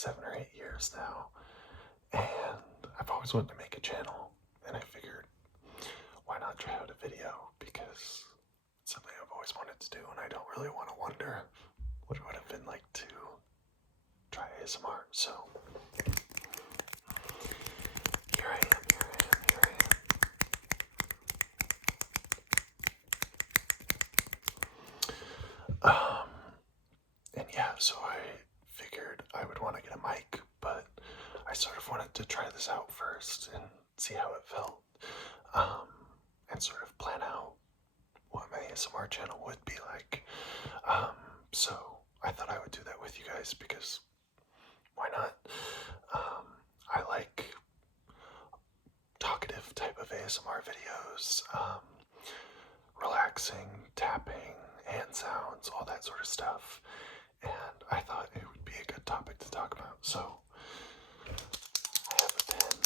7 or 8 years now, and I've always wanted to make a channel, and I figured, why not try out a video, because it's something I've always wanted to do, and I don't really want to wonder what it would have been like to try ASMR, so here I am. And yeah, so I figured I would want to get a mic, but I sort of wanted to try this out first and see how it felt, and sort of plan out what my ASMR channel would be like. So I thought I would do that with you guys because why not? I like talkative type of ASMR videos, relaxing, tapping, hand sounds, all that sort of stuff. And I thought it would be a good topic to talk about. So I have a pen.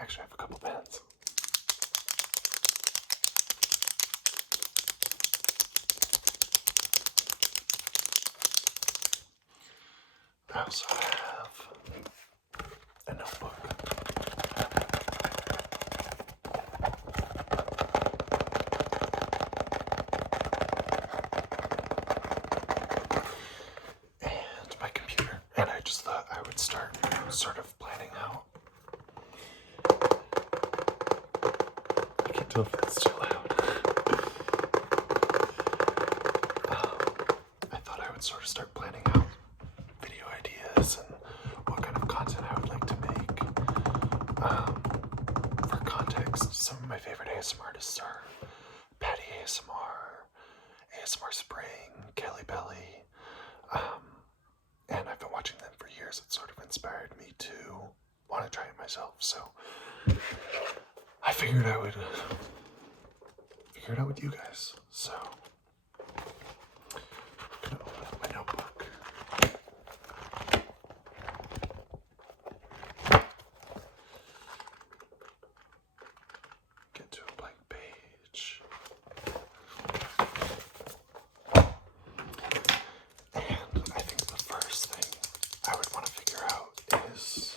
Actually, I have a couple pens. I also have a notebook. And my computer. And I just thought I would start sort of planning out. I can't tell if that's too loud. I thought I would sort of start planning out video ideas and what kind of content I would like to make. For context, some of my favorite ASMR artists are Patty ASMR, ASMR Spring, Kelly Belly, and I've been watching them for years. It sort of inspired me to want to try it myself, so I figured I would figure it out with you guys. So I'm gonna open up my notebook. Get to a blank page. And I think the first thing I would want to figure out is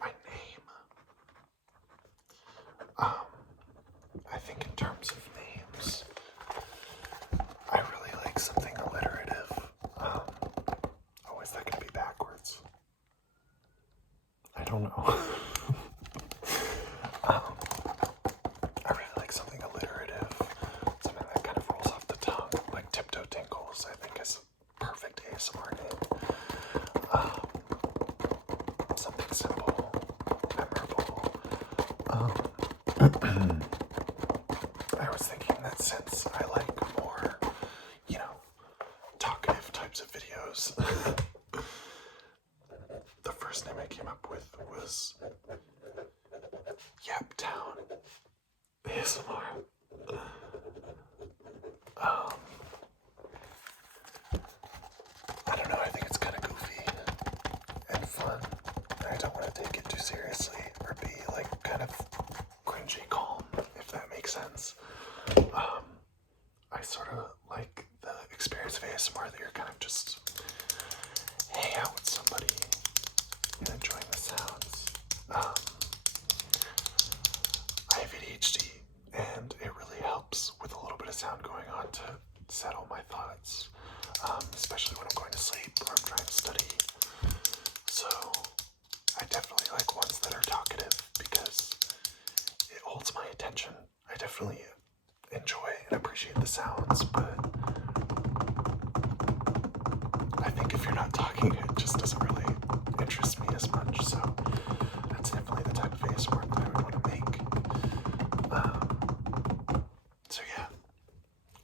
my name. I think in terms of names, I really like something alliterative. Oh, is that going to be backwards? I don't know. I really like something alliterative, something that kind of rolls off the tongue, like Tiptoe Tinkles, I think is a perfect ASMR name. Something simple, memorable. I was thinking that since I like more, talkative types of videos, the first name I came up with was Yaptown ASMR. I don't know, I think it's kind of goofy and fun. I don't want to take it too seriously or be like kind of cringy calm, if that makes sense. I sort of like the experience of ASMR that you're kind of just hanging out with somebody and enjoying the sounds. I have ADHD, and it really helps with a little bit of sound going on to settle my thoughts, especially when I'm going to sleep or I'm trying to study. So I definitely like ones that are talkative because it holds my attention. I definitely enjoy and appreciate the sounds, but I think if you're not talking, it just doesn't really interest me as much. So that's definitely the type of ASMR that I would want to make. So yeah,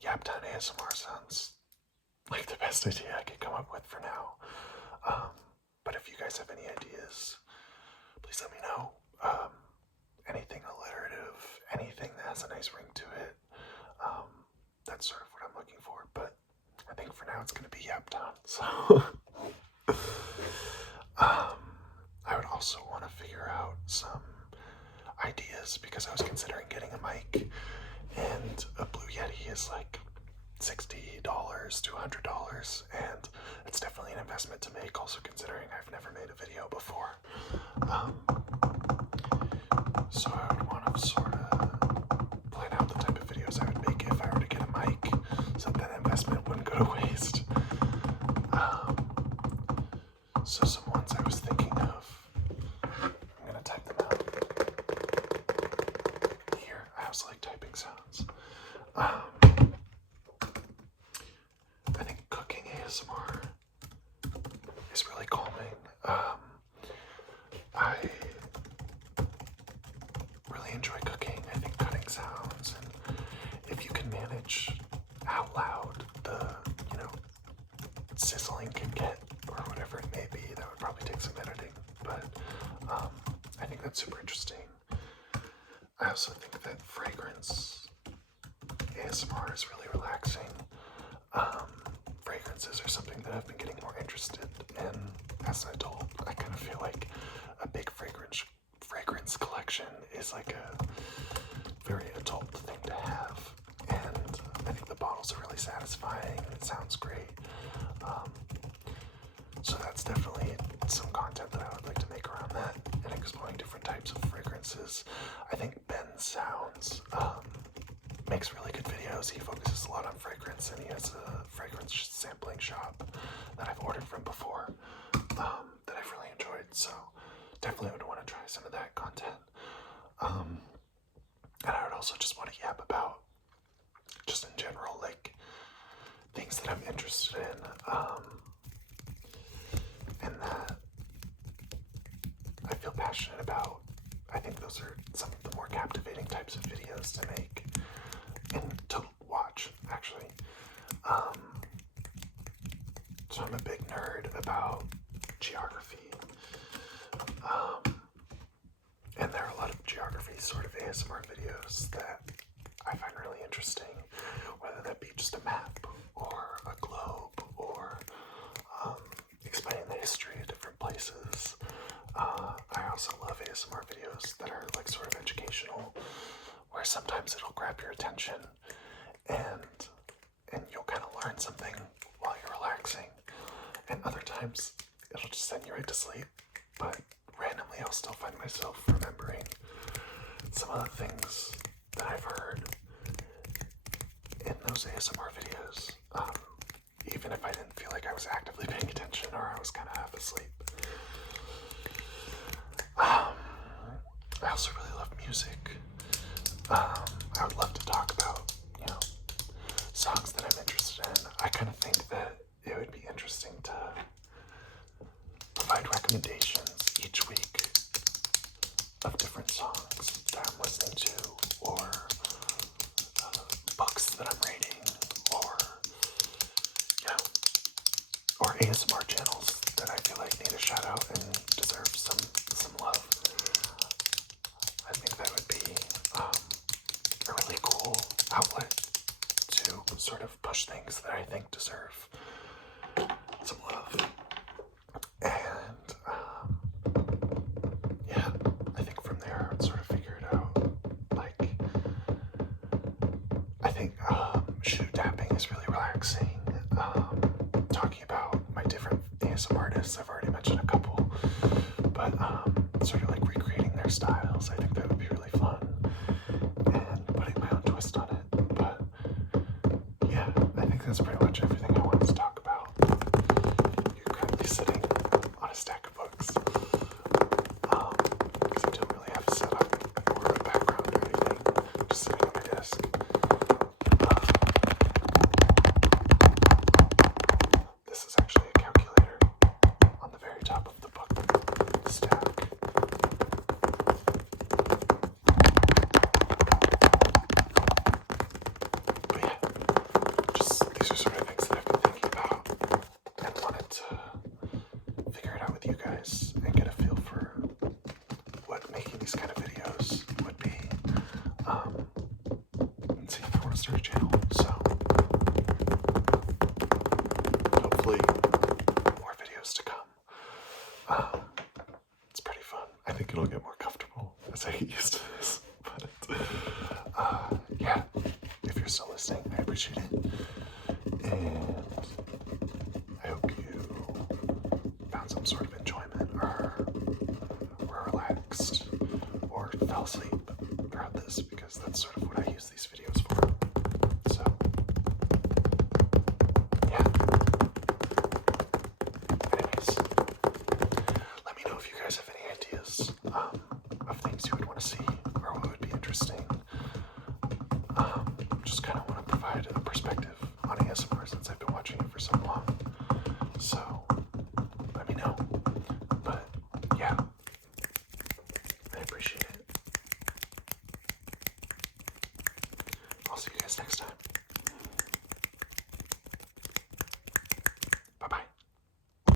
Yaptown ASMR sounds like the best idea I could come up with for now. But if you guys have any ideas, please let me know. Anything alliterative, anything that has a nice ring to it. That's sort of what I'm looking for, but I think for now it's going to be Yaptown. So I would also want to figure out some ideas because I was considering getting a mic, and a Blue Yeti is like $60 to $100, and it's definitely an investment to make, also considering I've never made a video before. So I would want to sort of plan out the type of videos I would make if I were to get a mic, so that investment wouldn't go to waste. So some ones I was thinking of, I'm going to type them out here. I also like typing sounds. I think cooking ASMR is really calming. I really enjoy cooking. I think cutting sounds, and if you can manage how loud the, sizzling can get, or whatever it may be, that would probably take some editing, but I think that's super interesting. I also think that fragrance ASMR is really relaxing. Fragrances are something that I've been getting more interested in as an adult. I kind of feel like a big fragrance collection is like a very adult thing to have, and I think the bottles are really satisfying. It sounds great. So that's definitely some content that I would like to make around that, and exploring different types of fragrances. I think Ben Sounds makes really good videos. He focuses a lot on fragrance, and he has a fragrance sampling shop that I've ordered from before that I've really enjoyed. So definitely would want to try some of that content. And I would also just want to yap about, just in general, like things that I'm interested in, and that I feel passionate about. I think those are some of the more captivating types of videos to make and to watch, actually. So I'm a big nerd about geography, and there are a lot of geography sort of ASMR videos that I find really interesting, whether that be just a map or a globe or explaining the history of different places. I also love ASMR videos that are like sort of educational, where sometimes it'll grab your attention and you'll kind of learn something while you're relaxing, and other times it'll just send you right to sleep, but randomly I'll still find myself remembering some of the things that I've heard in those ASMR videos, even if I didn't feel like I was actively paying attention or I was kind of half asleep. I also really love music. I would love to talk about, songs that I'm interested in. I kind of think that it would be interesting to provide recommendations each week of different songs that I'm listening to, or books that I'm reading, or ASMR channels that I feel like need a shout out and deserve some love. I think that would be a really cool outlet to sort of push things that I think deserve some love. And I think from there I would sort of figure it out. Like, I think shoe tapping is really relaxing. Talking about my different ASMR artists, I've already mentioned a couple, but sort of like recreating their styles, I think that would be really fun, and putting my own twist on it. But yeah, I think that's pretty much everything I wanted to talk about. You're currently sitting on a stack of books, because I don't really have a setup or a background or anything, I'm just sitting on my desk. This is actually a calculator on the very top of the book stack. But yeah, just these are sort of things that I've been thinking about and wanted to figure it out with you guys and get a feel for what making these kind of videos would be. And see if I want to start a channel. So hopefully more videos to come. It's pretty fun. I think it'll get more comfortable as I get used to this. But yeah, if you're still listening, I appreciate it. fall asleep throughout this because that's sort of what I use these videos for. So, yeah. Anyways, let me know if you guys have any ideas of things you would want to see or what would be interesting. Just kind of want to provide a perspective on ASMR since I've been watching it for so long. So, let me know. But, yeah, I appreciate it. I'll see you guys next time.